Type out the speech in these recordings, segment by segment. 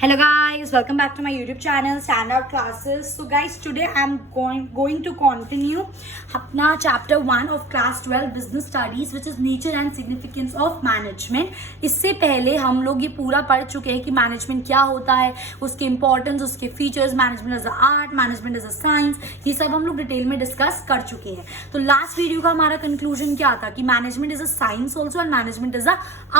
Hello guys, welcome back to my YouTube channel Standout Classes. So guys, today I'm going to continue अपना chapter 1 of class 12 business studies which is nature and significance of management. इससे पहले हम लोग ये पूरा पढ़ चुके हैं कि मैनेजमेंट क्या होता है, उसके इंपॉर्टेंस, उसके features, management as a art, management as a science, ये सब हम लोग डिटेल में डिस्कस कर चुके हैं. तो लास्ट वीडियो का हमारा कंक्लूजन क्या था कि management is a science also and management is a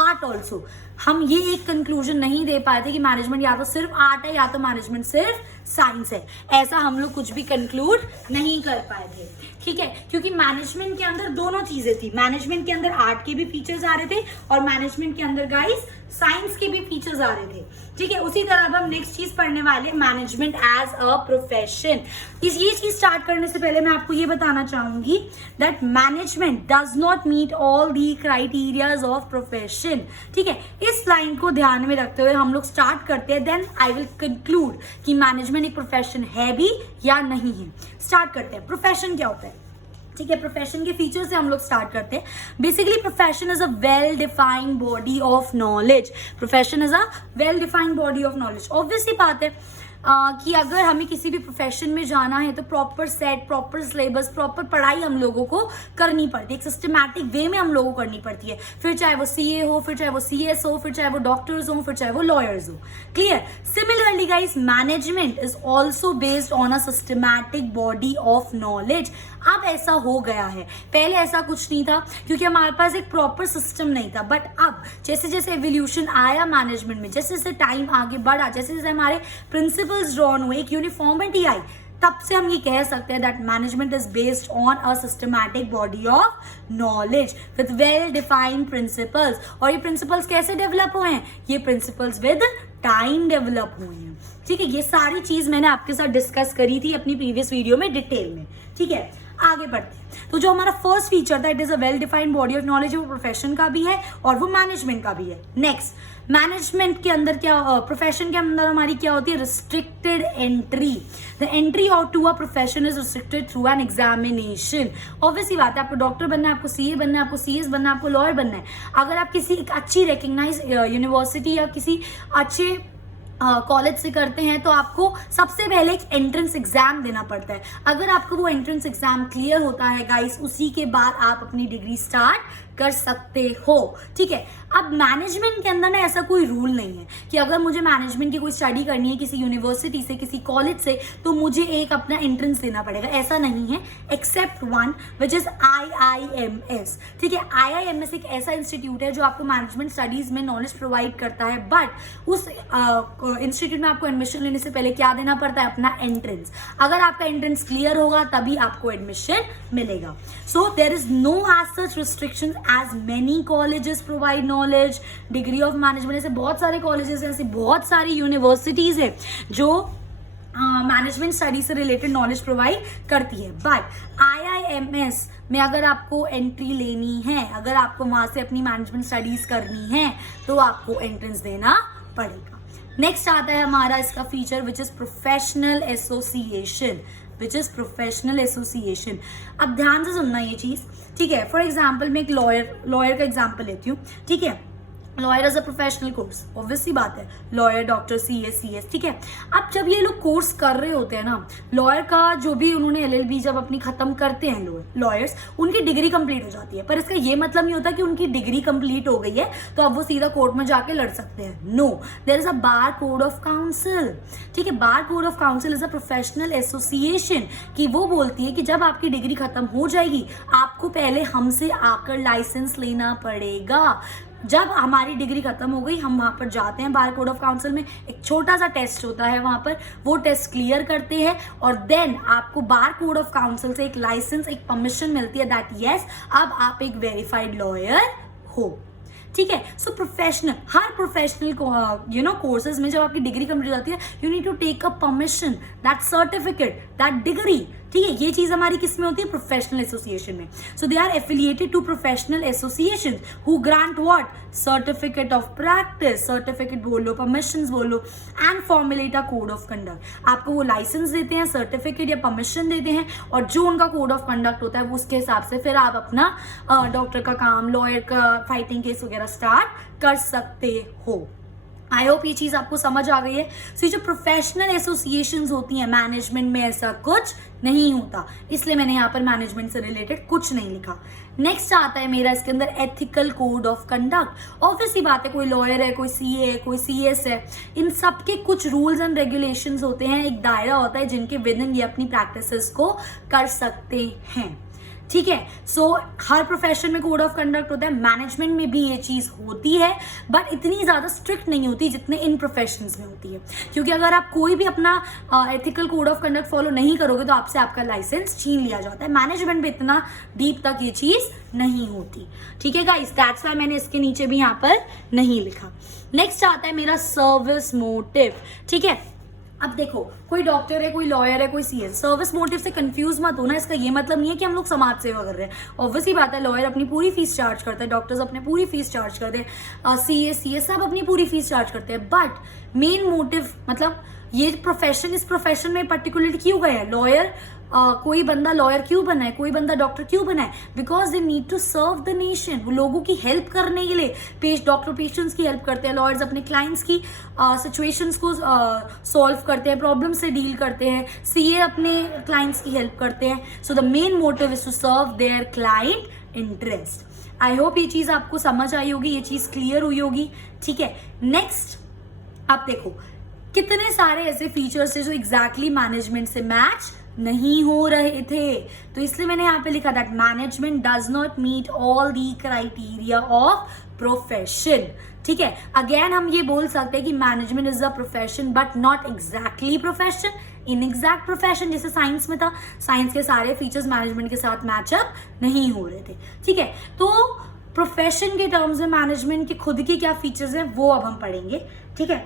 art also. हम ये एक कंक्लूजन नहीं दे पाए थे कि मैनेजमेंट या तो सिर्फ आर्ट है या तो मैनेजमेंट सिर्फ साइंस है. ऐसा हम लोग कुछ भी कंक्लूड नहीं कर पाए थे, ठीक है, क्योंकि मैनेजमेंट के अंदर दोनों चीजें थी. मैनेजमेंट के अंदर आर्ट के भी फीचर्स आ रहे थे और मैनेजमेंट के अंदर गाइस साइंस के भी फीचर्स आ रहे थे, ठीक है. उसी तरह अब हम नेक्स्ट चीज पढ़ने वाले मैनेजमेंट एज अ प्रोफेशन. ये चीज स्टार्ट करने से पहले मैं आपको ये बताना चाहूंगी that management does not meet all the criterias of profession, ठीक है. इस लाइन को ध्यान में रखते हुए हम लोग स्टार्ट करते हैं, देन आई विल कंक्लूड कि मैनेजमेंट एक प्रोफेशन है भी या नहीं है. स्टार्ट करते हैं. प्रोफेशन क्या होता है, ठीक है. प्रोफेशन के फीचर से हम लोग स्टार्ट करते हैं. Basically profession is a well defined body of knowledge. Profession is a well defined body of knowledge. Obviously बात है कि अगर हमें किसी भी प्रोफेशन में जाना है तो proper set, proper syllabus, proper पढ़ाई हम लोगों को करनी पड़ती है. एक सिस्टमैटिक वे में हम लोगों को करनी पड़ती है. फिर चाहे वो सीए हो, फिर चाहे वो सीएस हो, फिर चाहे वो डॉक्टर्स हो, फिर चाहे वो लॉयर्स हो. Clear. Similarly guys management is also based on a systematic body of knowledge. अब ऐसा हो गया है, पहले ऐसा कुछ नहीं था क्योंकि हमारे पास एक प्रॉपर सिस्टम नहीं था. बट अब जैसे जैसे एवोल्यूशन आया मैनेजमेंट में, जैसे जैसे टाइम आगे बढ़ा, जैसे जैसे हमारे प्रिंसिपल्स ड्रॉन हुए, एक यूनिफॉर्मिटी आई, तब से हम ये कह सकते हैं that management is based on a systematic body of knowledge with well defined principles. और ये प्रिंसिपल्स कैसे डेवलप हुए हैं? ये प्रिंसिपल्स विद टाइम डेवलप हुए हैं, ठीक है. ये सारी चीज मैंने आपके साथ डिस्कस करी थी अपनी प्रीवियस वीडियो में डिटेल में, ठीक है. आगे बढ़ते हैं. तो जो हमारा फर्स्ट फीचर था, it is a well defined body of knowledge, वो प्रोफेशन का भी है और वो मैनेजमेंट का भी है. नेक्स्ट, मैनेजमेंट के अंदर क्या, प्रोफेशन के अंदर हमारी क्या होती है? Restricted entry. द एंट्री और to a profession is restricted through an examination. Obviously बात है, आपको डॉक्टर बनना है, आपको सीए बनना है, आपको सीएस बनना है, आपको लॉयर बनना है. अगर आप किसी एक अच्छी रिकग्नाइज यूनिवर्सिटी या किसी अच्छे कॉलेज से करते हैं तो आपको सबसे पहले एक एंट्रेंस एग्जाम देना पड़ता है. अगर आपको वो एंट्रेंस एग्जाम क्लियर होता है गाइस, उसी के बाद आप अपनी डिग्री स्टार्ट कर सकते हो, ठीक है. अब मैनेजमेंट के अंदर ना ऐसा कोई रूल नहीं है कि अगर मुझे मैनेजमेंट की कोई स्टडी करनी है किसी यूनिवर्सिटी से, किसी कॉलेज से, तो मुझे एक अपना एंट्रेंस देना पड़ेगा. ऐसा नहीं है, except one which is IIMS, ठीक है. IIMS एक ऐसा इंस्टीट्यूट है जो आपको मैनेजमेंट स्टडीज में नॉलेज प्रोवाइड करता है. बट उस इंस्टीट्यूट में आपको एडमिशन लेने से पहले क्या देना पड़ता है? अपना एंट्रेंस. अगर आपका एंट्रेंस क्लियर होगा तभी आपको एडमिशन मिलेगा. So there is no as such restrictions as many colleges provide knowledge degree of management. ऐसे बहुत सारे कॉलेजेस हैं, ऐसी बहुत सारी यूनिवर्सिटीज है जो मैनेजमेंट स्टडी से रिलेटेड नॉलेज प्रोवाइड करती है. बट IIMS में अगर आपको एंट्री लेनी है, अगर आपको वहां से अपनी मैनेजमेंट स्टडीज करनी है तो आपको एंट्रेंस देना पड़ेगा. नेक्स्ट आता है हमारा इसका feature which is professional association. Which is professional association. अब ध्यान से सुनना ये चीज, ठीक है. फॉर एग्जाम्पल मैं एक लॉयर का एग्जाम्पल लेती हूँ, ठीक है. Lawyer as a professional course, obviously बात है, लॉयर, डॉक्टर, सीएस, ठीक है. अब जब ये लोग कोर्स कर रहे होते हैं ना, लॉयर का जो भी उन्होंने LLB जब अपनी खत्म करते हैं लॉयर्स, उनकी डिग्री कंप्लीट हो जाती है. पर इसका ये मतलब नहीं होता कि उनकी डिग्री कंप्लीट हो गई है तो अब वो सीधा कोर्ट में जाके लड़ सकते हैं. No, there is a bar code of council, ठीक है. Bar code of council is a professional association कि वो बोलती है कि जब आपकी डिग्री खत्म हो जाएगी आपको पहले हमसे आकर लाइसेंस लेना पड़ेगा. जब हमारी डिग्री खत्म हो गई हम वहां पर जाते हैं बार कोड ऑफ काउंसिल में, एक छोटा सा टेस्ट होता है वहां पर, वो टेस्ट क्लियर करते हैं और देन आपको बार कोड ऑफ काउंसिल से एक लाइसेंस, एक परमिशन मिलती है दैट यस अब आप एक वेरीफाइड लॉयर हो, ठीक है. सो प्रोफेशनल, हर प्रोफेशनल कोर्सेज में जब आपकी डिग्री कंप्लीट हो जाती है you need to take a permission, that certificate, that degree, ठीक है. ये चीज हमारी किस में होती है? प्रोफेशनल एसोसिएशन में. So they are affiliated to professional association who grant what? Certificate of practice, certificate बोलो, परमिशंस बोलो, and formulate a code of conduct. आपको वो लाइसेंस देते हैं, सर्टिफिकेट या परमिशन देते हैं और जो उनका कोड ऑफ कंडक्ट होता है वो उसके हिसाब से फिर आप अपना डॉक्टर का काम, लॉयर का फाइटिंग केस वगैरह स्टार्ट कर सकते हो. आई होप ये चीज आपको समझ आ गई है। सो ये जो प्रोफेशनल एसोसिएशंस होती हैं मैनेजमेंट में, ऐसा कुछ नहीं होता, इसलिए मैंने यहाँ पर मैनेजमेंट से रिलेटेड कुछ नहीं लिखा। नेक्स्ट आता है मेरा इसके अंदर ethical code of conduct. Obviously बात है, कोई लॉयर है, कोई सीए है, कोई सीएस है, इन सब के कुछ रूल्स एंड रेगुलेशंस होते हैं, एक दायरा होता है जिनके विद इन ये अपनी प्रैक्टिसेस को कर सकते हैं। ठीक है, सो हर प्रोफेशन में कोड ऑफ कंडक्ट होता है, मैनेजमेंट में भी ये चीज होती है, बट इतनी ज्यादा स्ट्रिक्ट नहीं होती जितने इन प्रोफेशंस में होती है। क्योंकि अगर आप कोई भी अपना ethical code of conduct follow नहीं करोगे तो आपसे आपका लाइसेंस छीन लिया जाता है। मैनेजमेंट में इतना डीप तक ये चीज नहीं होती। ठीक है गाइस, दैट्स व्हाई मैंने इसके नीचे भी यहाँ पर नहीं लिखा। नेक्स्ट आता है मेरा सर्विस मोटिव। ठीक है, अब देखो, कोई डॉक्टर है, कोई लॉयर है, कोई सीए, सर्विस मोटिव से कंफ्यूज मत होना। इसका ये मतलब नहीं है कि हम लोग समाज सेवा कर रहे हैं। ऑब्वियसली बात है, लॉयर अपनी पूरी फीस चार्ज करते हैं, डॉक्टर्स अपने पूरी फीस चार्ज करते हैं, सीए सब अपनी पूरी फीस चार्ज करते हैं, बट मेन मोटिव मतलब ये प्रोफेशन, इस प्रोफेशन में पर्टिकुलरली क्यों गए हैं लॉयर, कोई बंदा लॉयर क्यों बना है, कोई बंदा डॉक्टर क्यों बना है, because they need to serve the nation. वो लोगों की हेल्प करने के लिए, डॉक्टर पेशेंट्स की हेल्प करते हैं, लॉयर्स अपने क्लाइंट्स की सिचुएशंस को सॉल्व करते हैं, प्रॉब्लम से डील करते हैं, सीए अपने क्लाइंट्स की हेल्प करते हैं। So the main motive is to serve their client interest. I hope ये चीज आपको समझ आई होगी, ये चीज क्लियर हुई होगी। ठीक है, नेक्स्ट आप देखो कितने सारे ऐसे फीचर्स है जो एग्जैक्टली मैनेजमेंट से मैच नहीं हो रहे थे, तो इसलिए मैंने यहाँ पे लिखा that management does not meet all the criteria of profession. ठीक है, अगेन हम ये बोल सकते हैं कि management is a profession but not exactly profession, inexact profession. जैसे साइंस में था, साइंस के सारे फीचर्स मैनेजमेंट के साथ मैचअप नहीं हो रहे थे। ठीक है, तो प्रोफेशन के टर्म्स में मैनेजमेंट के खुद के क्या फीचर्स हैं वो अब हम पढ़ेंगे। ठीक है,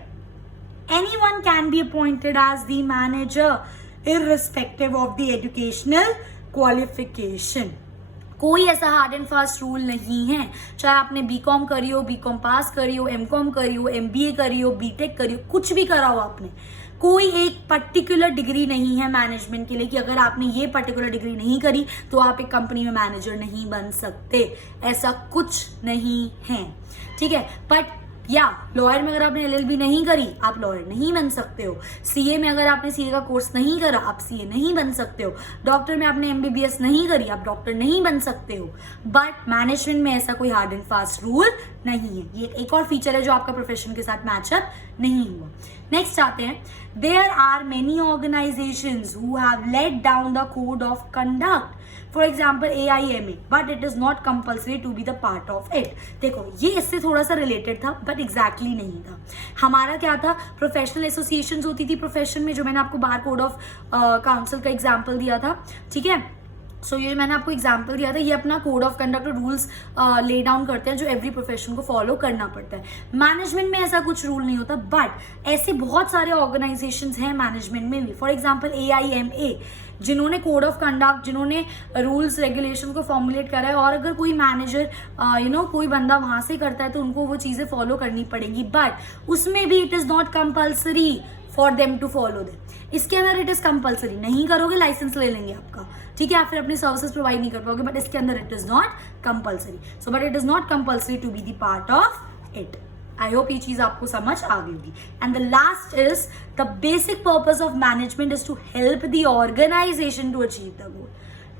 anyone can be appointed as the manager irrespective of the educational qualification। कोई ऐसा हार्ड एंड फास्ट रूल नहीं है, चाहे आपने बीकॉम करी हो, बीकॉम पास करी हो, एमकॉम करी हो, एमबीए करी हो, बीटेक करी हो, कुछ भी करा हो आपने, कोई एक पर्टिकुलर डिग्री नहीं है मैनेजमेंट के लिए कि अगर आपने ये पर्टिकुलर डिग्री नहीं करी तो आप एक कंपनी में मैनेजर नहीं बन सकते, ऐसा कुछ नहीं है। ठीक है, बट या लॉयर में अगर आपने एलएलबी नहीं करी आप लॉयर नहीं बन सकते हो, सीए में अगर आपने सीए का कोर्स नहीं करा आप सीए नहीं बन सकते हो, डॉक्टर में आपने एमबीबीएस नहीं करी आप डॉक्टर नहीं बन सकते हो। बट मैनेजमेंट में ऐसा कोई हार्ड एंड फास्ट रूल नहीं है। ये एक और फीचर है जो आपका प्रोफेशन के साथ मैचअप नहीं हुआ। नेक्स्ट आते हैं, there are many organisations who have let down the code of conduct, for example AIMA, but it is not compulsory to be the part of it. देखो ये इससे थोड़ा सा रिलेटेड था बट एग्जैक्टली नहीं था। हमारा क्या था, प्रोफेशनल एसोसिएशंस होती थी प्रोफेशन में, जो मैंने आपको बार कोड ऑफ काउंसिल का एग्जाम्पल दिया था। ठीक है, सो ये मैंने आपको एग्जाम्पल दिया था, ये अपना कोड ऑफ कंडक्ट और रूल्स ले डाउन करते हैं जो एवरी प्रोफेशन को फॉलो करना पड़ता है। मैनेजमेंट में ऐसा कुछ रूल नहीं होता, बट ऐसे बहुत सारे ऑर्गेनाइजेशंस हैं मैनेजमेंट में भी, फॉर एग्जांपल AIMA, जिन्होंने कोड ऑफ कंडक्ट, जिन्होंने रूल्स रेगुलेशन को फॉर्मुलेट करा है, और अगर कोई मैनेजर कोई बंदा वहां से करता है तो उनको वो चीजें फॉलो करनी पड़ेगी, बट उसमें भी it is not compulsory for them to follow them. इसके अंदर इट इज कंपल्सरी, नहीं करोगे लाइसेंस ले लेंगे आपका। ठीक है, आप फिर अपनी सर्विसेज प्रोवाइड नहीं कर पाओगे, बट इसके अंदर it is not compulsory. So but it is not compulsory to be the part of it. I hope ये चीज आपको समझ आ गई होगी। And the last is the basic purpose of management is to help the organisation to achieve the goal.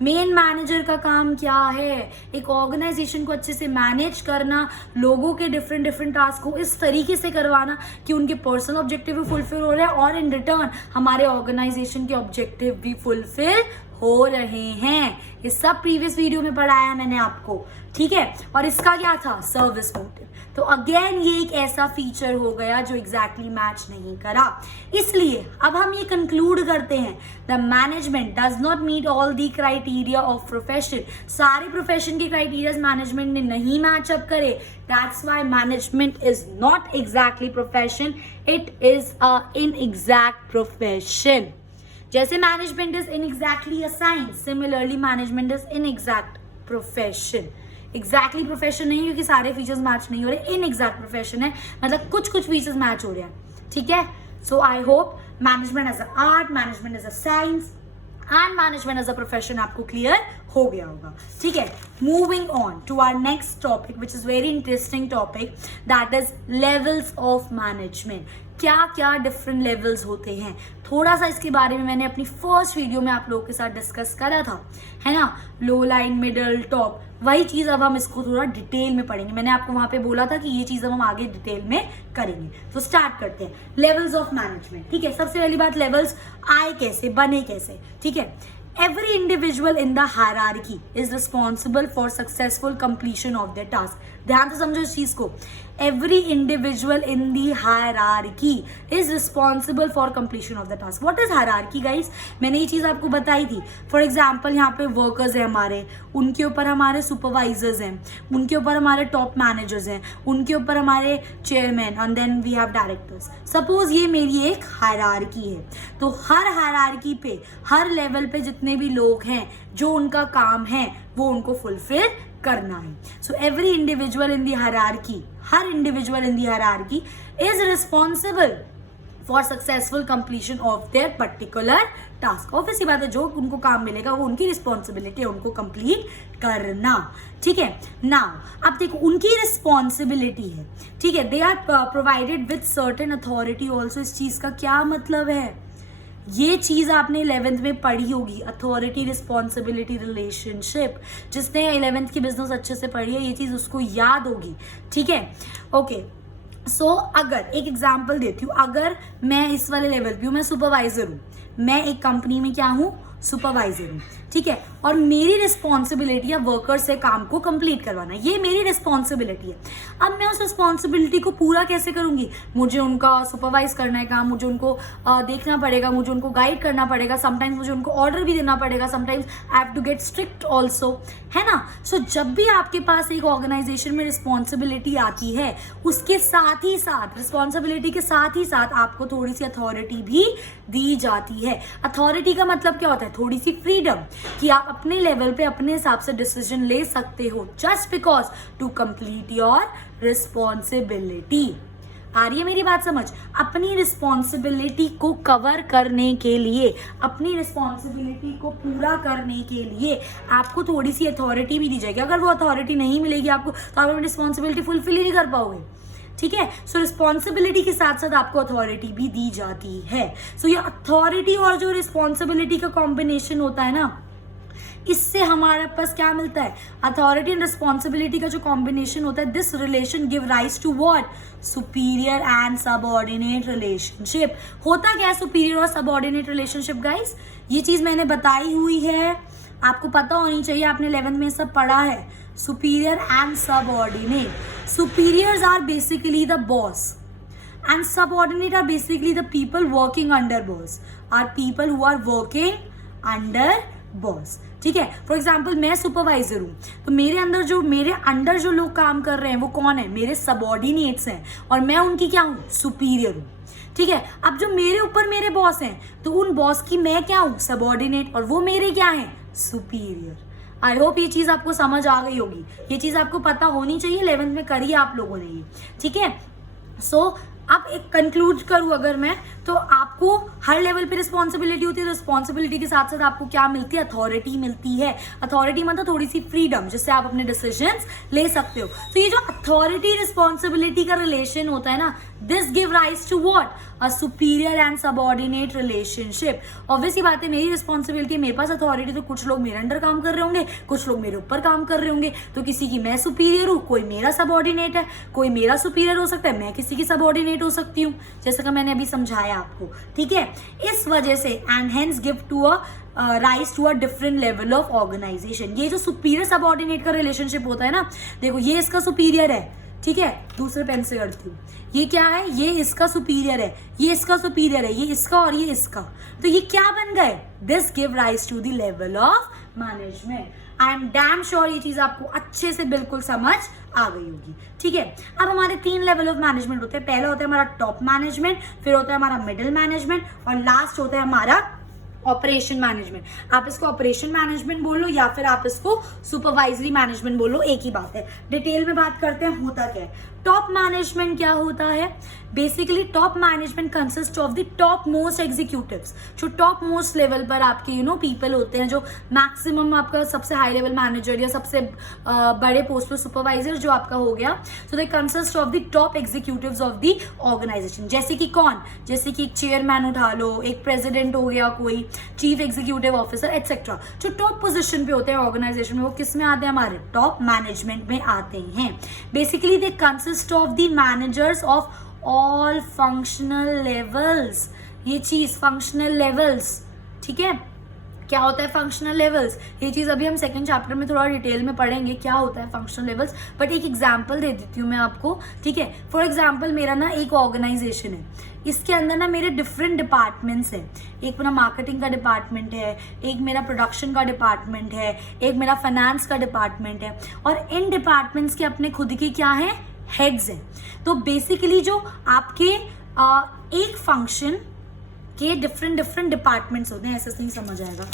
Main manager का काम क्या है, एक ऑर्गेनाइजेशन को अच्छे से मैनेज करना, लोगों के डिफरेंट टास्क को इस तरीके से करवाना कि उनके पर्सनल ऑब्जेक्टिव भी फुलफिल हो रहे हैं और इन रिटर्न हमारे ऑर्गेनाइजेशन के ऑब्जेक्टिव भी फुलफिल हो रहे हैं। ये सब प्रीवियस वीडियो में पढ़ाया मैंने आपको। ठीक है, और इसका क्या था, सर्विस मोटिव। तो अगेन ये एक ऐसा फीचर हो गया जो एग्जैक्टली मैच नहीं करा। इसलिए अब हम ये कंक्लूड करते हैं, the management does not meet all the criteria of profession. सारे प्रोफेशन के क्राइटेरियाज मैनेजमेंट ने नहीं मैचअप करे, that's why management is not exactly profession, it is a inexact profession. जैसे management is inexactly a science, similarly management is inexact profession. Exactly profession नहीं क्योंकि सारे features match नहीं हो रहे, इनएग्जैक्ट प्रोफेशन है, मतलब कुछ फीचर्स मैच हो रहे हैं। ठीक है, so I hope management as a art, management as a science, and management as a profession आपको क्लियर हो गया होगा. ठीक है, moving on to our next topic which is very interesting topic, that is levels of management. क्या क्या different levels होते हैं, थोड़ा सा इसके बारे में मैंने अपनी फर्स्ट वीडियो में आप लोगों के साथ डिस्कस करा था, है ना. लो लाइन, मिडल, टॉप, वही चीज अब हम इसको थोड़ा डिटेल में पढ़ेंगे. मैंने आपको वहां पे बोला था कि ये चीज हम आगे डिटेल में करेंगे. तो स्टार्ट करते हैं. Levels of management. ठीक है, सबसे पहली बात, लेवल्स आए कैसे, बने कैसे. ठीक है, every individual in the hierarchy is responsible for successful completion of their task. ध्यान से समझो इस चीज को. Every individual in the hierarchy is responsible for completion of the task. What is hierarchy, guys? मैंने ये चीज आपको बताई थी. फॉर एग्जाम्पल यहाँ पे वर्कर्स हैं हमारे, उनके ऊपर हमारे सुपरवाइजर्स हैं, उनके ऊपर हमारे टॉप मैनेजर्स हैं, उनके ऊपर हमारे chairman, and then we have directors. Suppose ये मेरी एक हायरार्की है, तो हर हायरार्की पे, हर लेवल पे जितने भी लोग हैं, जो उनका काम है वो उनको फुलफिल करना है. So every individual in the hierarchy, her individual in the hierarchy is responsible for successful completion of their particular task. Obviously बात है, जो उनको काम मिलेगा वो उनकी रिस्पॉन्सिबिलिटी है उनको कंप्लीट करना. ठीक है, नाउ अब देखो उनकी रिस्पॉन्सिबिलिटी है. ठीक है, they are provided with certain authority also. इस चीज का क्या मतलब है, ये चीज आपने 11th में पढ़ी होगी, अथॉरिटी रिस्पॉन्सिबिलिटी रिलेशनशिप. जिसने 11th की बिजनेस अच्छे से पढ़ी है ये चीज उसको याद होगी. ठीक है, ओके. सो अगर एक एग्जांपल देती हूँ, अगर मैं इस वाले लेवल पे हूँ, मैं सुपरवाइजर हूँ, मैं एक कंपनी में क्या हूँ, सुपरवाइजर हूँ. ठीक है, और मेरी रिस्पॉन्सिबिलिटी है वर्कर से काम को कंप्लीट करवाना. ये मेरी रिस्पॉन्सिबिलिटी है. अब मैं उस रिस्पॉन्सिबिलिटी को पूरा कैसे करूंगी, मुझे उनका सुपरवाइज करना है काम, मुझे उनको देखना पड़ेगा, मुझे उनको गाइड करना पड़ेगा, समटाइम्स मुझे उनको ऑर्डर भी देना पड़ेगा, sometimes I have to get strict also, है ना. सो जब भी आपके पास एक ऑर्गेनाइजेशन में रिस्पॉन्सिबिलिटी आती है, उसके साथ ही साथ, रिस्पॉन्सिबिलिटी के साथ ही साथ आपको थोड़ी सी अथॉरिटी भी दी जाती है. अथॉरिटी का मतलब क्या होता है, थोड़ी सी फ्रीडम, कि आप अपने लेवल पे अपने हिसाब से डिसीजन ले सकते हो, just because to complete your responsibility. आ रही है मेरी बात समझ. अपनी रिस्पॉन्सिबिलिटी को कवर करने के लिए, अपनी रिस्पॉन्सिबिलिटी को पूरा करने के लिए आपको थोड़ी सी अथॉरिटी भी दी जाएगी. अगर वो अथॉरिटी नहीं मिलेगी आपको तो आप अपनी रिस्पॉन्सिबिलिटी फुलफिल ही नहीं कर पाओगे. ठीक है, सो रिस्पॉन्सिबिलिटी के साथ साथ आपको अथॉरिटी भी दी जाती है. सो ये अथॉरिटी और जो रिस्पॉन्सिबिलिटी का कॉम्बिनेशन होता है ना, इससे हमारे पास क्या मिलता है, अथॉरिटी एंड रिस्पॉन्सिबिलिटी का जो कॉम्बिनेशन होता है, this relation give rise to what, superior and subordinate relationship. होता क्या है सुपीरियर और सबऑर्डिनेट रिलेशनशिप, गाइस? ये चीज मैंने बताई हुई है, आपको पता होनी चाहिए, आपने 11th में सब पढ़ा है. Superior and subordinate. Superiors are basically the boss and subordinate are basically the people working under boss, are people who are working under boss. ठीक है, फॉर एग्जाम्पल मैं सुपरवाइजर हूँ, तो मेरे अंडर जो लोग काम कर रहे हैं वो कौन है, मेरे सबऑर्डिनेट्स हैं, और मैं उनकी क्या हूँ, सुपीरियर हूँ. ठीक है, अब जो मेरे ऊपर मेरे बॉस हैं, तो उन बॉस की मैं क्या हूँ, सबऑर्डिनेट, और वो मेरे क्या हैं, सुपीरियर. आई होप ये चीज आपको समझ आ गई होगी. ये चीज आपको पता होनी चाहिए, 11th में करी आप लोगों ने ये. ठीक है, सो अब एक कंक्लूड करूं अगर मैं, तो आपको हर लेवल पे रिस्पॉन्सिबिलिटी होती है. रिस्पॉन्सिबिलिटी के साथ साथ आपको क्या मिलती है, अथॉरिटी मिलती है. अथॉरिटी मतलब थोड़ी सी फ्रीडम, जिससे आप अपने डिसीजंस ले सकते हो. तो ये जो अथॉरिटी रिस्पॉन्सिबिलिटी का रिलेशन होता है ना, this give rise to what, a superior and subordinate relationship. Obviously बात है, मेरी रिस्पॉन्सिबिलिटी, मेरे पास अथॉरिटी, तो कुछ लोग मेरे अंडर काम कर रहे होंगे, कुछ लोग मेरे ऊपर काम कर रहे होंगे. तो किसी की मैं सुपीरियर हूँ, कोई मेरा सबऑर्डिनेट है, कोई मेरा सुपीरियर हो सकता है, मैं किसी की सबऑर्डिनेट हो सकती हूँ, जैसा कि मैंने अभी समझाया आपको. ठीक है, इस वजह से and hence give to a rise to a different level of organisation. ये जो सुपीरियर सबऑर्डिनेट का रिलेशनशिप होता है ना, देखो ये इसका सुपीरियर है. ठीक है, दूसरे पेन से करती हूँ, ये क्या है, ये इसका सुपीरियर है, ये इसका सुपीरियर है, ये इसका और ये इसका. तो ये क्या बन गए, this give rise to the level of management. I am damn sure ये चीज आपको अच्छे से बिल्कुल समझ आ गई होगी. ठीक है, अब हमारे 3 लेवल ऑफ मैनेजमेंट होते हैं. पहला होता है हमारा टॉप मैनेजमेंट, फिर होता है हमारा मिडिल मैनेजमेंट, और लास्ट होता है हमारा ऑपरेशन मैनेजमेंट. आप इसको ऑपरेशन मैनेजमेंट बोलो या फिर आप इसको सुपरवाइजरी मैनेजमेंट बोलो, एक ही बात है. डिटेल में बात करते हैं होता क्या है. टॉप मैनेजमेंट क्या होता है? Basically top management consist of the top most executives, जो टॉप मोस्ट लेवल पर आपके पीपल होते हैं, जो मैक्सिमम आपका सबसे हाई लेवल मैनेजर या सबसे बड़े पोस्ट पर सुपरवाइजर जो आपका हो गया, so they consist of the top executives of the organisation. जैसे कि कौन? जैसे कि एक चेयरमैन उठा लो, एक प्रेसिडेंट हो गया, कोई चीफ एग्जीक्यूटिव ऑफिसर एटसेट्रा, जो टॉप पोजिशन पे होते हैं ऑर्गेनाइजेशन में, वो किस में आते हैं? हमारे टॉप मैनेजमेंट में आते हैं। Basically they consist of the managers of all functional levels. ये चीज फंक्शनल लेवल्स, ठीक है, क्या होता है फंक्शनल लेवल्स? ये चीज अभी हम सेकंड चैप्टर में थोड़ा डिटेल में पढ़ेंगे क्या होता है फंक्शनल लेवल्स, बट एक एग्जांपल दे देती हूँ मैं आपको, ठीक है। फॉर एग्जांपल मेरा ना एक ऑर्गेनाइजेशन है, इसके अंदर ना मेरे डिफरेंट डिपार्टमेंट्स हैं। एक मेरा मार्केटिंग का डिपार्टमेंट है, एक मेरा प्रोडक्शन का डिपार्टमेंट है, एक मेरा फाइनेंस का डिपार्टमेंट है, और इन डिपार्टमेंट्स के अपने खुद के क्या है? हेड्स हैं। तो बेसिकली जो आपके एक फंक्शन के डिफरेंट डिपार्टमेंट्स होते हैं, ऐसे नहीं समझ आएगा,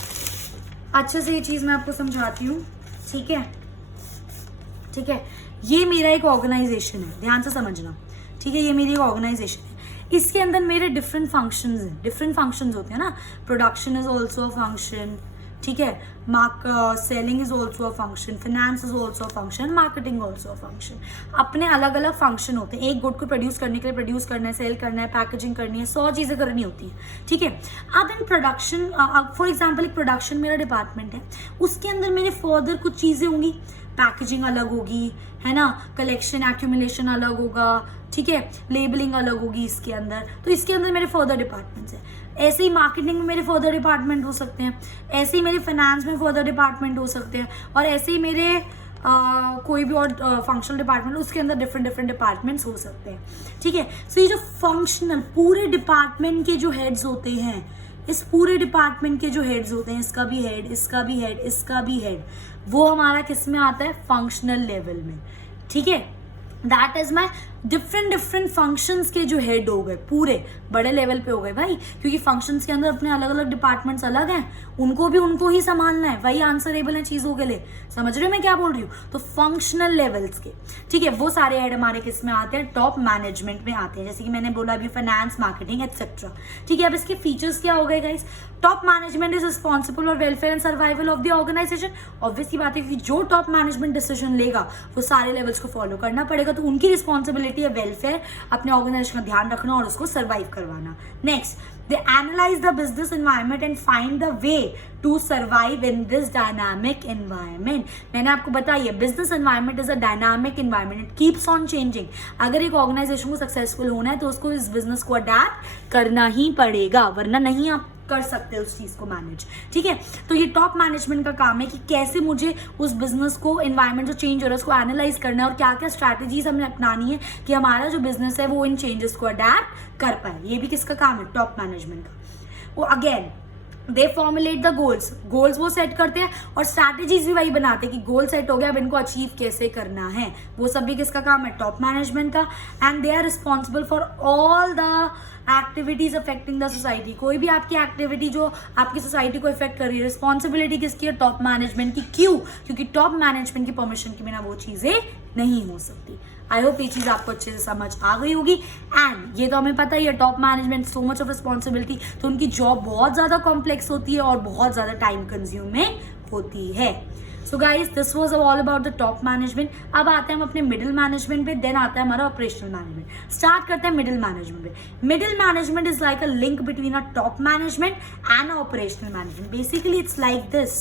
अच्छे से ये चीज मैं आपको समझाती हूँ, ठीक है, ठीक है। ये मेरा एक ऑर्गेनाइजेशन है, ध्यान से समझना, ठीक है, ये मेरी एक ऑर्गेनाइजेशन है, इसके अंदर मेरे डिफरेंट फंक्शंस हैं, डिफरेंट फंक्शंस होते हैं ना, production is also a function, ठीक है, selling is also a function, finance is also a function, marketing also a function. अपने अलग अलग फंक्शन होते हैं। एक गुड को प्रोड्यूस करने के लिए प्रोड्यूस करना है, सेल करना है, पैकेजिंग करनी है, 100 चीज़ें करनी होती हैं, ठीक है। अब इन प्रोडक्शन, फॉर एग्जाम्पल एक प्रोडक्शन मेरा डिपार्टमेंट है, उसके अंदर मेरे फर्दर कुछ चीज़ें होंगी, पैकेजिंग अलग होगी, है ना, कलेक्शन एक्यूमुलेशन अलग होगा, ठीक है, लेबलिंग अलग होगी इसके अंदर, तो इसके अंदर मेरे फर्दर डिपार्टमेंट्स हैं। ऐसे ही मार्केटिंग में मेरे फर्दर डिपार्टमेंट हो सकते हैं, ऐसे ही मेरे फाइनेंस में फर्दर डिपार्टमेंट हो सकते हैं, और ऐसे ही मेरे कोई भी और फंक्शनल डिपार्टमेंट, उसके अंदर डिफरेंट डिपार्टमेंट्स हो सकते हैं, ठीक है। सो ये जो फंक्शनल पूरे डिपार्टमेंट के जो हेड्स होते हैं, इस पूरे डिपार्टमेंट के जो हेड्स होते हैं, इसका भी हेड, इसका भी हेड, इसका भी हेड, वो हमारा किस में आता है? फंक्शनल लेवल में, ठीक है। That is my different functions के जो हेड हो गए, पूरे बड़े लेवल पे हो गए भाई, क्योंकि फंक्शंस के अंदर अपने अलग अलग डिपार्टमेंट्स अलग हैं, उनको भी उनको ही संभालना है, वही आंसरेबल है चीज़ों के लिए। समझ रहे हो मैं क्या बोल रही हूँ? तो फंक्शनल लेवल्स के, ठीक है, वो सारे हेड हमारे किस में आते हैं? टॉप मैनेजमेंट में आते हैं, जैसे कि मैंने बोला अभी फाइनेंस, मार्केटिंग एटसेट्रा, ठीक है। अब इसके फीचर्स क्या हो गए guys? Top management is responsible for welfare and survival of the organisation. Obviously बात है कि जो टॉप मैनेजमेंट डिसीजन लेगा वो सारे लेवल्स को फॉलो करना पड़ेगा, तो उनकी रिस्पॉन्सिबिलिटी है वेलफेयर, अपने ऑर्गेनाइजेशन का ध्यान रखना और उसको सर्वाइव करवाना। Next, they analyze the business environment and find the way to survive in this dynamic environment। मैंने आपको बताया business environment is a dynamic environment, it keeps on changing। अगर एक ऑर्गेनाइजेशन को सक्सेसफुल होना है तो उसको इस बिजनेस को अडेप्ट करना ही पड़ेगा, वरना नहीं आप कर सकते उस चीज को मैनेज, ठीक है। तो ये टॉप मैनेजमेंट का काम है कि कैसे मुझे उस बिजनेस को, एनवायरमेंट जो चेंज हो रहा है उसको एनालाइज करना है, और क्या क्या स्ट्रैटेजीज हमें अपनानी है कि हमारा जो बिजनेस है वो इन चेंजेस को अडेप्ट कर पाए। ये भी किसका काम है? टॉप मैनेजमेंट का। वो again they formulate the goals, goals वो सेट करते हैं, और स्ट्रैटेजीज भी वही बनाते हैं कि गोल सेट हो गया, अब इनको अचीव कैसे करना है, वो सब भी किसका काम है? टॉप मैनेजमेंट का। And they are responsible for all the activities affecting the society. कोई भी आपकी एक्टिविटी जो आपकी सोसाइटी को इफेक्ट कर रही है, रिस्पॉन्सिबिलिटी किसकी है? टॉप मैनेजमेंट की। क्यों? क्योंकि टॉप मैनेजमेंट की परमिशन के बिना वो चीजें नहीं हो सकती। आई होप ये चीज आपको अच्छे से समझ आ गई होगी। एंड ये तो हमें पता ही है, top management so much of responsibility, तो उनकी जॉब बहुत ज्यादा कॉम्प्लेक्स होती है और बहुत ज्यादा टाइम कंज्यूमिंग होती है। So guys, this was all about the top management. अब आते हैं हम अपने मिडिल मैनेजमेंट पे, देन आता है हमारा ऑपरेशनल मैनेजमेंट। स्टार्ट करते हैं मिडिल मैनेजमेंट पे। Middle management is like a link between a top management and operational management. Basically it's like this,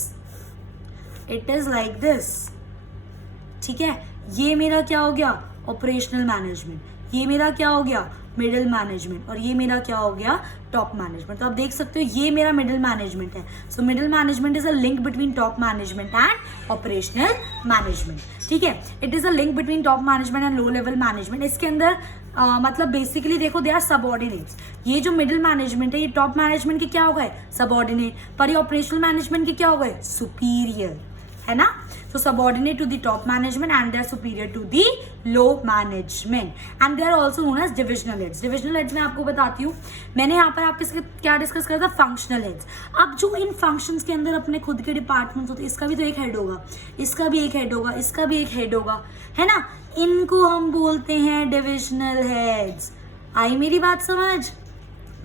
it is like this, ठीक है। ये मेरा क्या हो गया? Operational management. ये मेरा क्या हो गया? Middle management. और ये मेरा क्या हो गया? Top management. तो आप देख सकते हो ये मेरा मिडिल मैनेजमेंट है। So middle management is a link between top management and operational management, ठीक है। It is a link between top management and low level management. इसके अंदर मतलब बेसिकली देखो, दे आर सबऑर्डिनेट्स। ये जो मिडिल मैनेजमेंट है ये टॉप मैनेजमेंट के क्या हो गए? सबऑर्डिनेट। पर ये ऑपरेशनल मैनेजमेंट के क्या हो गए? सुपीरियर, है ना. So subordinate to the top management and they are superior to the low management and they are also known as divisional heads. Divisional heads मैं आपको बताती हूँ. मैंने यहाँ पर आपके साथ क्या डिस्कस करा था, फंक्शनल हेड्स. अब जो इन फंक्शंस के अंदर अपने खुद के डिपार्टमेंट्स होते हैं, इसका भी तो एक हेड होगा, इसका भी एक हेड होगा, इसका भी एक हेड होगा, है ना. इनको हम बोलते हैं डिविजनल हेड्स. आई मेरी बात समझ.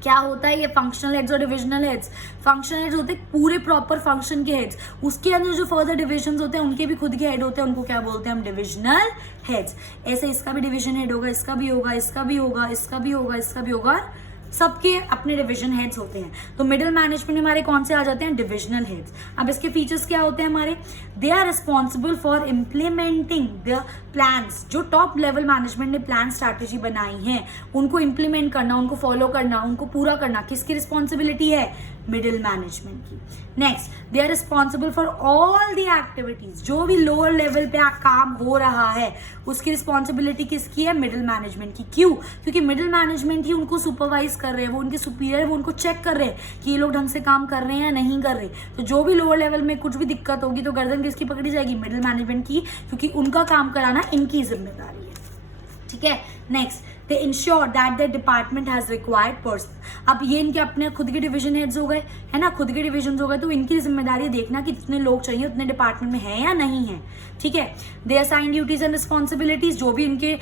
क्या होता है ये फंक्शनल हेड्स और डिविजनल हेड्स. फंक्शनल हेड्स होते हैं पूरे प्रॉपर फंक्शन के हेड्स. उसके अंदर जो फर्दर डिविजन्स होते हैं उनके भी खुद के हेड होते हैं, उनको क्या बोलते हैं हम, डिविजनल हेड्स. ऐसे इसका भी डिवीजन हेड होगा, इसका भी होगा, इसका भी होगा, इसका भी होगा, इसका भी होगा. सबके अपने डिवीजन हेड्स होते हैं. तो मिडिल मैनेजमेंट में हमारे कौन से आ जाते हैं, डिविजनल हेड्स. अब इसके फीचर्स क्या होते हैं हमारे, they are responsible for implementing the plans. जो टॉप लेवल मैनेजमेंट ने प्लान स्ट्रैटेजी बनाई है उनको इम्प्लीमेंट करना, उनको फॉलो करना, उनको पूरा करना किसकी रिस्पॉन्सिबिलिटी है, मिडिल मैनेजमेंट की. Next, they are responsible for all the activities. जो भी लोअर लेवल पे काम हो रहा है उसकी रिस्पॉन्सिबिलिटी किसकी है, मिडिल मैनेजमेंट की. क्यों, क्योंकि मिडिल मैनेजमेंट ही उनको सुपरवाइज कर रहे हैं, वो उनके सुपीरियर, वो उनको चेक कर रहे हैं कि ये लोग ढंग से काम कर रहे हैं या नहीं कर रहे. तो जो भी लोअर लेवल में कुछ भी दिक्कत होगी तो गर्दन किसकी पकड़ी जाएगी, मिडिल मैनेजमेंट की, क्योंकि उनका काम कराना इनकी जिम्मेदारी है. ठीक है. Next, they ensure that the department has required person. अब ये इनके अपने खुद के डिवीजन हेड्स हो गए, है ना, खुद के डिवीजन हो गए, तो इनकी जिम्मेदारी देखना कि जितने लोग चाहिए उतने डिपार्टमेंट में है या नहीं है. ठीक है. They assign duties and responsibilities. जो भी इनके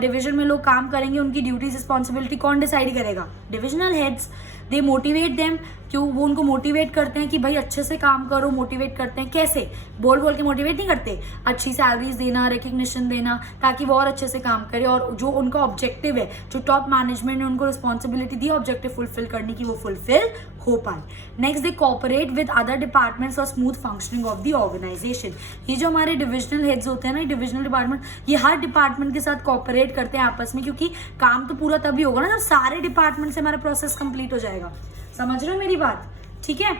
डिवीजन में लोग काम करेंगे उनकी ड्यूटीज रिस्पॉन्सिबिलिटी कौन डिसाइड करेगा, डिविजनल हेड्स. दे मोटिवेट देम. क्यों, वो उनको मोटिवेट करते हैं कि भाई अच्छे से काम करो. मोटिवेट करते हैं कैसे, बोल बोल के मोटिवेट नहीं करते, अच्छी सैलरीज देना, रिकग्निशन देना, ताकि वो और अच्छे से काम करे और जो उनका ऑब्जेक्टिव है, जो टॉप मैनेजमेंट ने उनको रिस्पॉन्सिबिलिटी दी ऑब्जेक्टिव फुलफिल करने की, वो फुलफिल हो पाए. Next, they cooperate with other departments for smooth functioning of the organisation. ये जो हमारे डिविजनल हेड्स होते हैं ना, डिविजनल डिपार्टमेंट, ये हर डिपार्टमेंट के साथ कोऑपरेट करते हैं आपस में, क्योंकि काम तो पूरा तभी होगा ना जब सारे डिपार्टमेंट से हमारा प्रोसेस कंप्लीट हो जाएगा. समझ रहे हो मेरी बात. ठीक है.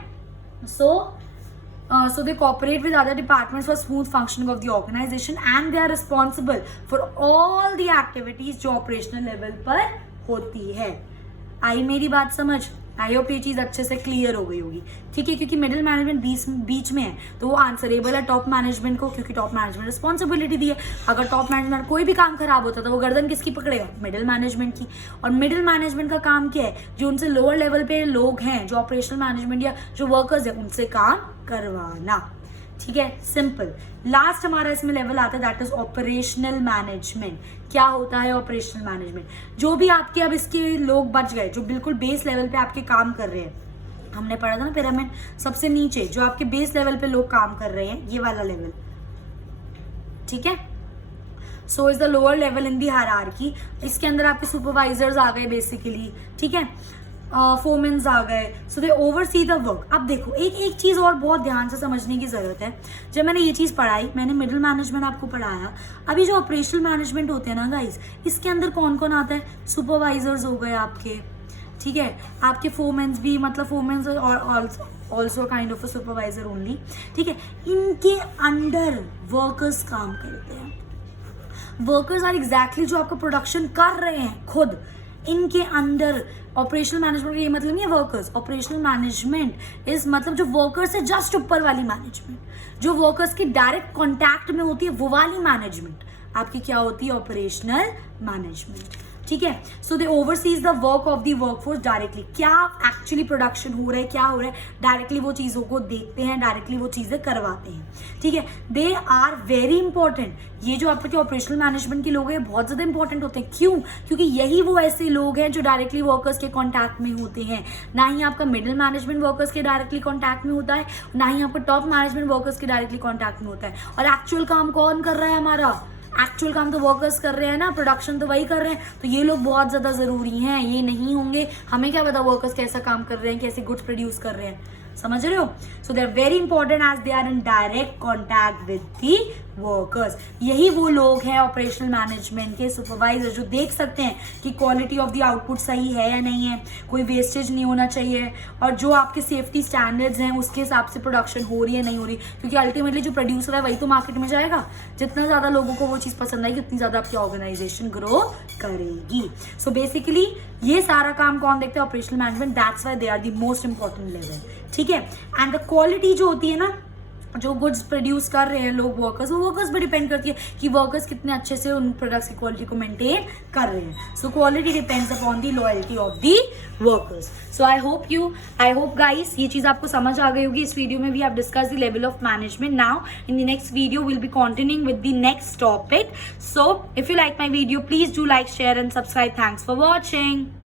So they cooperate with other departments for smooth functioning of the organization and they are responsible for all the activities जो operational level पर होती है. आई मेरी बात समझ. आई होप ये चीज अच्छे से क्लियर हो गई होगी. ठीक है. क्योंकि मिडिल मैनेजमेंट बीच में है तो वो आंसरेबल है टॉप मैनेजमेंट को, क्योंकि टॉप मैनेजमेंट रिस्पॉन्सिबिलिटी दी है. अगर टॉप मैनेजमेंट कोई भी काम खराब होता तो वो गर्दन किसकी पकड़ेगा, मिडिल मैनेजमेंट की. और मिडिल मैनेजमेंट का काम क्या है, जो उनसे लोअर लेवल पे लोग हैं, जो ऑपरेशनल मैनेजमेंट या जो वर्कर्स है, उनसे काम करवाना. ठीक है. सिंपल. लास्ट हमारा इसमें लेवल आता है दैट इज ऑपरेशनल मैनेजमेंट. क्या होता है ऑपरेशनल मैनेजमेंट, जो भी आपके अब इसके लोग बच गए जो बिल्कुल बेस लेवल पे आपके काम कर रहे हैं. हमने पढ़ा था ना पिरामिड, सबसे नीचे जो आपके बेस लेवल पे लोग काम कर रहे हैं, ये वाला लेवल. ठीक है. So is the lower level in the hierarchy. इसके अंदर आपके सुपरवाइजर्स आ गए बेसिकली. ठीक है. फोमेंस आ गए. सो दे ओवरसी द वर्क. अब देखो एक चीज और बहुत ध्यान से समझने की जरूरत है. जब मैंने ये चीज पढ़ाई, मैंने मिडिल मैनेजमेंट आपको पढ़ाया. अभी जो ऑपरेशनल मैनेजमेंट होते हैं ना गाइस, इसके अंदर कौन कौन आता है, सुपरवाइजर्स हो गए आपके. ठीक है. आपके फोमेंस भी, मतलब फोमेंस और also kind of a supervisor only. ठीक है. इनके अंडर वर्कर्स काम करते हैं. वर्कर्स आर एग्जैक्टली जो आपका प्रोडक्शन कर रहे हैं खुद, इनके अंडर. ऑपरेशनल मैनेजमेंट ये मतलब नहीं है वर्कर्स. ऑपरेशनल मैनेजमेंट इज मतलब जो वर्कर्स से जस्ट ऊपर वाली मैनेजमेंट, जो वर्कर्स के डायरेक्ट कॉन्टैक्ट में होती है वो वाली मैनेजमेंट आपकी क्या होती है, ऑपरेशनल मैनेजमेंट. ठीक है. So they overseas the work of the workforce directly. क्या एक्चुअली प्रोडक्शन हो रहा है, क्या हो रहा है, डायरेक्टली वो चीज़ों को देखते हैं, डायरेक्टली वो चीज़ें करवाते हैं. ठीक है. They are very important. ये जो आपके ऑपरेशनल मैनेजमेंट के लोग हैं बहुत ज़्यादा इंपॉर्टेंट होते हैं. क्यों, क्योंकि यही वो ऐसे लोग हैं जो डायरेक्टली वर्कर्स के कॉन्टैक्ट में होते हैं. ना ही आपका मिडिल मैनेजमेंट वर्कर्स के डायरेक्टली कॉन्टैक्ट में होता है, ना ही आपका टॉप मैनेजमेंट वर्कर्स के डायरेक्टली कॉन्टैक्ट में होता है. और एक्चुअल काम कौन कर रहा है हमारा, एक्चुअल काम तो वर्कर्स कर रहे हैं ना, प्रोडक्शन तो वही कर रहे हैं. तो ये लोग बहुत ज़्यादा ज़रूरी हैं. ये नहीं होंगे हमें क्या पता वर्कर्स कैसा काम कर रहे हैं, कैसे गुड्स प्रोड्यूस कर रहे हैं. समझ रहे हो. So they are very important as they are in direct contact with the workers. यही वो लोग हैं ऑपरेशनल मैनेजमेंट के सुपरवाइजर जो देख सकते हैं कि क्वालिटी ऑफ द आउटपुट सही है या नहीं है, कोई वेस्टेज नहीं होना चाहिए, और जो आपके सेफ्टी स्टैंडर्ड्स हैं उसके हिसाब से प्रोडक्शन हो रही है नहीं हो रही. क्योंकि अल्टीमेटली जो प्रोड्यूसर है वही तो मार्केट में जाएगा. जितना ज़्यादा लोगों को वो चीज़ पसंद आएगी उतनी ज़्यादा आपकी ऑर्गेनाइजेशन ग्रो करेगी. सो बेसिकली ये सारा काम कौन देखते हैं, operational management. That's why they are the most important level. ठीक है. एंड द क्वालिटी जो होती है ना, जो गुड्स प्रोड्यूस कर रहे हैं लोग वर्कर्स, वो वर्कर्स पर डिपेंड करती है कि वर्कर्स कितने अच्छे से उन प्रोडक्ट्स की क्वालिटी को मेंटेन कर रहे हैं. So quality depends upon the loyalty of the workers. So I hope guys ये चीज़ आपको समझ आ गई होगी. इस वीडियो में भी आप discuss the level of management. Now in the next video will be continuing with the next topic. So if you like my video please do like, share and subscribe. Thanks for watching.